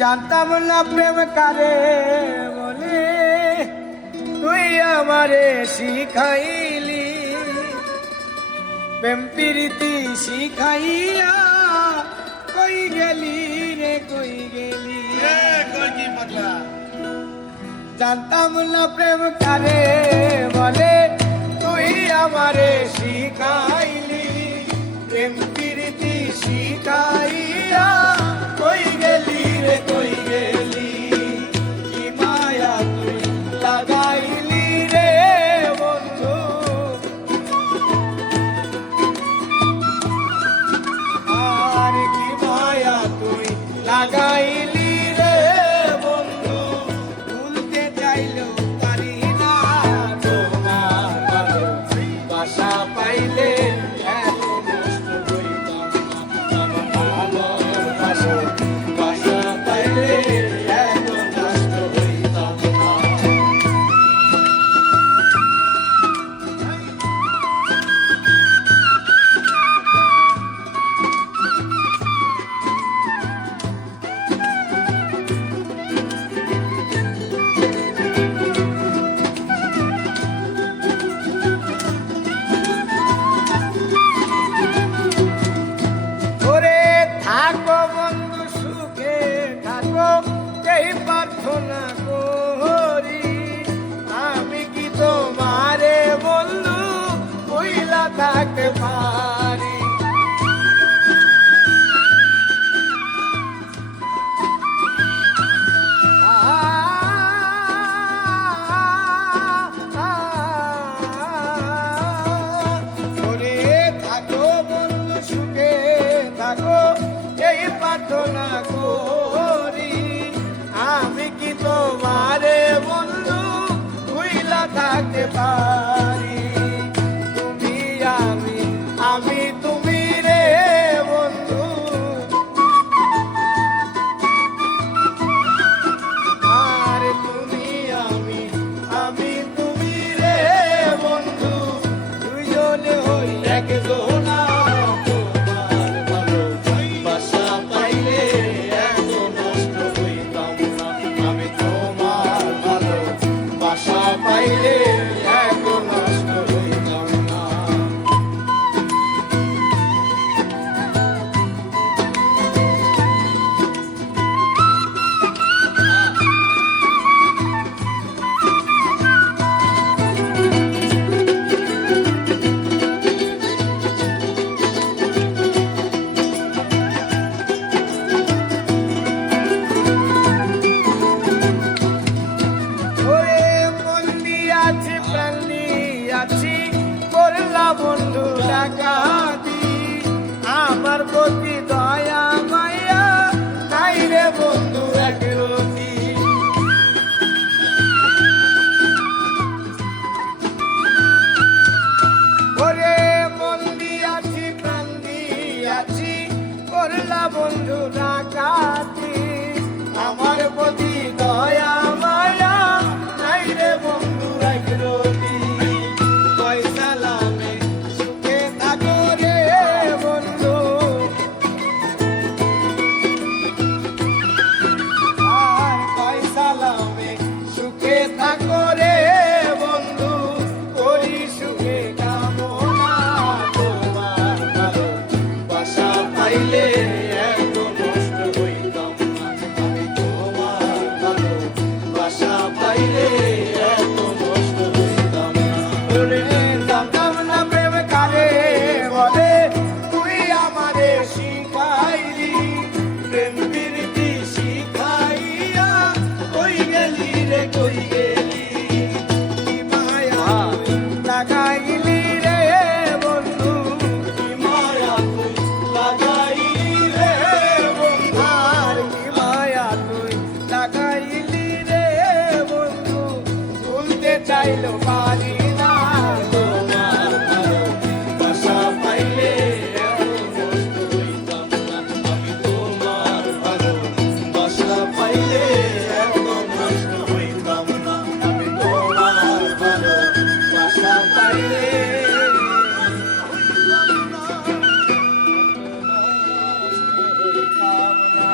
জানতাম না প্রেম কারে বলে, তুই আমারে শিখাইলি। প্রেম প্রীতি শিখাইয়া কই গেলি রে কই গেলি। জানতাম না প্রেম কারে বলে, তুই আমারে শিখাইলি। প্রেম প্রীতি শিখাইয়া কই গেলি রে কই গেলি। কি মায়া তুই লাগাইলি রে বন্ধু, আর কি মায়া তুই লাগাইলি রে বন্ধু। ভুলতে চাইলেও পারি না তোমার ভালোবাসা পাইলে। প্রার্থনা করি আমি কি তোমারে বন্ধু ভুইলা থাকতে পারি। ওরে থাকো বন্ধু সুখে থাকো এই প্রার্থনা করি আমি কি তোমারে বন্ধু ভুইলা থাকতে পারি। তুমি আমি আমি তুমি রে বন্ধু, আর তুমি আমি আমি তুমি রে বন্ধু। দুইজনে হই একজনা তোমার ভালোবাসা পাইলে এত নষ্ট হইতাম না। আমি তোমার ভালোবাসা পাইলে এত নষ্ট হইতাম না। বন্ধু ডাকাতি আমার প্রতি দয়া মায়া নাই রে বন্ধু একরতি। ওরে মন দিয়াছি প্রাণ দিয়াছি করলা বন্ধু ডাকাতি আমার প্রতি দয়া মায়া নাই রে বন্ধু একরতি। চাইলো পারি না তোমার ভালোবাসা পাইলে এত নষ্ট হইতাম না। আমি তোমার ভালোবাসা পাইলে এত নষ্ট হইতাম না। আমি তোমার ভালোবাসা পাইলে এত নষ্ট হইতাম না।